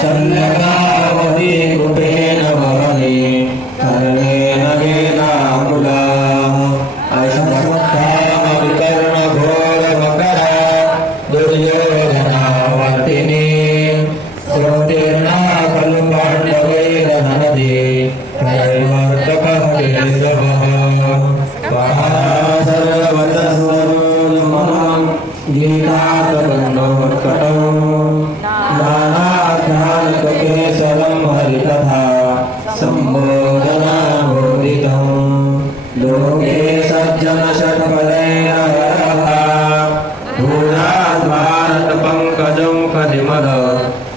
शल्यगावती कृपेण वहने कर्णेन गेनाकुला अश्वत्थामविकर्णघोरमकरा दुर्योधनावर्तिनी स्रोतेर्ना खलु पाण्डवैरनदे त्रैवर्तकः केशवः सर्वतस्वरूपमहं गीतार्थकण्डोत्कटौ नानाध्यानकेशरं हरिकथा सम्बोधनाबोधितं लोके सज्जनषट्पदैरहरः भूयाद्भारतपङ्कजं कलिमद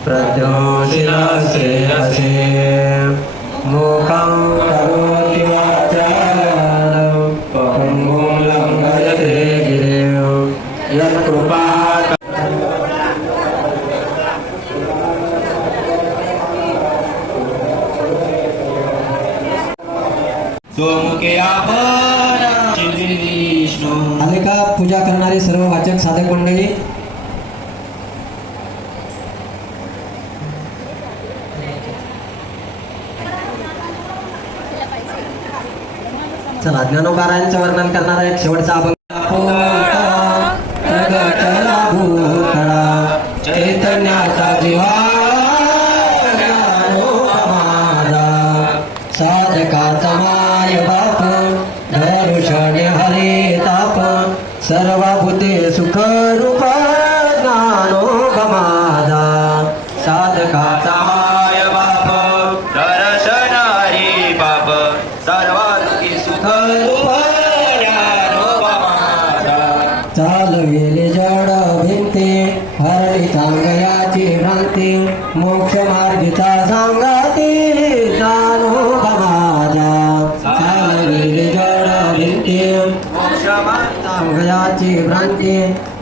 प्रद्योषिरश्रेयसे मुखं करोति वाचालं पङ्गुं लङ्घयते गिरिं यत्कृपा आले का पूजा करणारे सर्व वाचक साधक मंडळी? चला ज्ञानोबारायांचं वर्णन करणारा एक शेवटचा अभंग. प्रगटला भूतळा चैतन्याचा जीवा साधकाचा माय बाप धरुषणे हरे ताप सर्वभूते सुख रूप ज्ञानोगमादा साधकाचा माय बाप दर्शन हरी बाप सर्वांगी सुख रूप ज्ञानोगमादा चालविले जड भिंती हरली चांगयाची भ्रांती मोक्ष मार्गीचा सांगाती ज्ञानोगमादा चालविले जड भिंती सांगयाची भ्रांती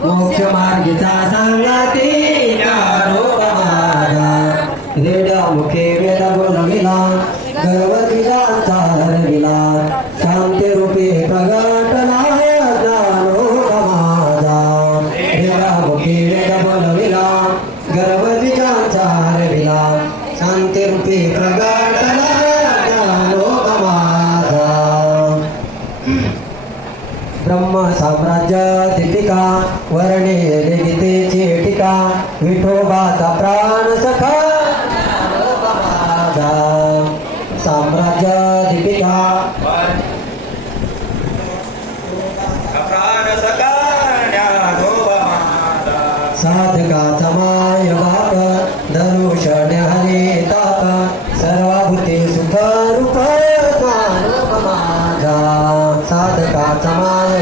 मोक्ष मार्गीचा सांगाती ज्ञानोगमादा वेदमुखे वेद बोलविला गर्वतीचा हरविला शांती रूपी प्रगटला ज्ञानोगमादा वेदमुखे वेद बोलविला गर्वतीचा हरविला शांती रूपी प्रगटला ज्ञानोगमादा ब्रह्म साम्राज्य दीपिका वर्णे गीतेची टीका विठोबाचा प्राण सखा ज्ञानोगमादा साम्राज्य दीपिका प्राण सखा ज्ञानोगमादा साधकाचा माय बाप धरुषणे हरे ताप सर्वभूते सुख रूप ज्ञानोगमादा साधकाचा माय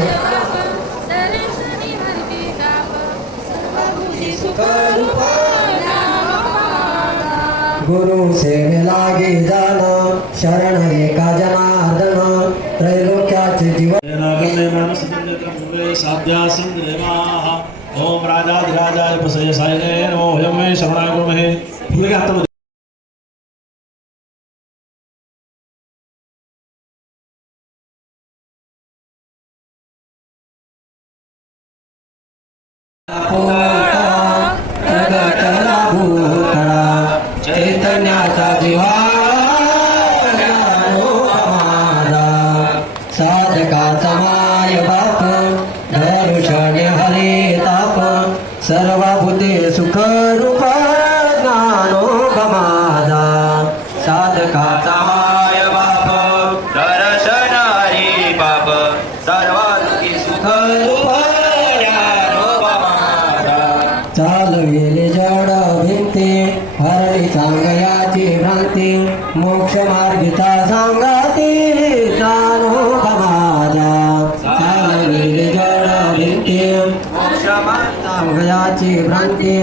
गुरु सेवे लागे जाणं शरण एका जनार्दन त्रैलोक्याचे जीवन ओम राजाधिराजाय प्रसय सायने नमो हयं मे शरणाय गुरुमहे पुढे घातलं प्रगटला भूतळा चैतन्याचा जीवा ज्ञानोगमादा साधकाचा माय बाप धरुषणे हरे ताप सर्वभूते सुख रूप ज्ञानोगमादा साधकाचा माय बाप दर्शन हरी बाप सर्वांगी सुख रूप चालविले जड भिंती हरली चांगयाची भ्रांती मोक्ष मार्गीचा सांगाती ज्ञानोगमादा चालविले जड भिंती सांगयाची भ्रांती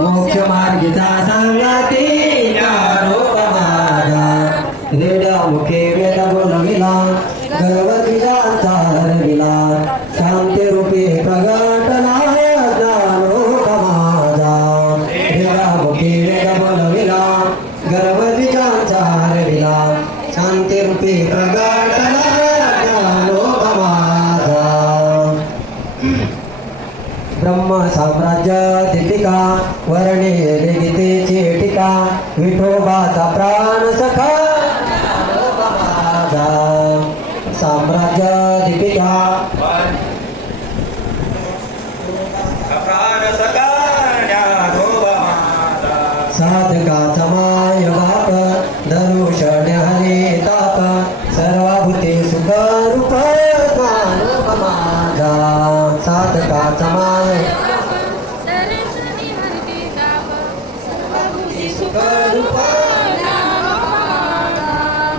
मोक्ष मार्गीचा सांगाती ज्ञानोगमादा वेदमुखे वेद बोलविला गर्वतीचा हरविला शांती रूपी प्रगटला गर्वतीचा हरविला शांती रूपी प्रगटला ज्ञानोगमादा ब्रह्म साम्राज्य दीपिका वर्णे गीतेची टीका माझा विठोबाचा प्राण सखा माझा साम्राज्य दीपिका साधकाचा माय बाप धनुषण हरे ताप सर्वभूते सुखरूप ज्ञानोबा माझा साधकाचा माय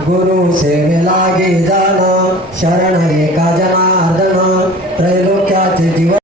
गुरु सेवे लागे जाण शरण एका जनार्दन त्रैलोक्याचे जीवन